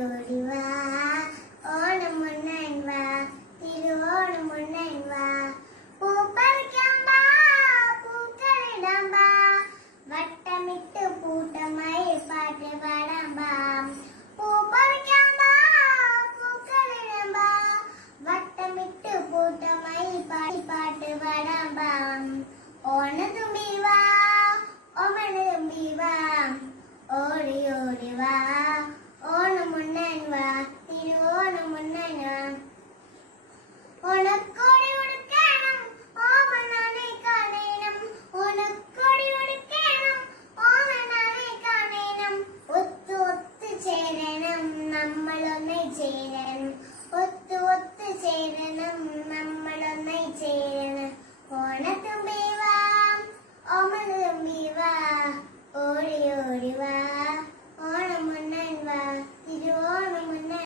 ഓടി വാ ഓണം മുന്നൻ വാ തിരുവോണം മുന്നൻ വാ പൂപ്പറിക്കാൻ വാ പൂക്കളിടാൻ വാ വട്ടമിട്ട് കൂട്ടമായി പാട്ട് പാടാൻ വാ പൂപ്പറിക്കാൻ വാ പൂക്കളിടാൻ വാ വട്ടമിട്ട് കൂട്ടമായി പാട്ട് പാടാൻ വാ ഓണത്തുമ്പി വാ ഓമനതുമ്പി വാ ഓടി ഓടി വാ ഓണം മുന്നൻ വാ തിരുവോണം മുന്നൻ വാ ഓണക്കോടി ഉടുക്കണം ഓമനാനെ കാണണം ഓണക്കോടി ഉടുക്കണം ഓമനാനെ കാണണം ഒത്തു ഒത്തു ചേരണം നമ്മളൊന്നായി ചേരണം ഒത്തു ഒത്തു ചേരണം നമ്മളൊന്നായി ചേരണം ഓണത്തുമ്പി വാ ഓമനതുമ്പി വാ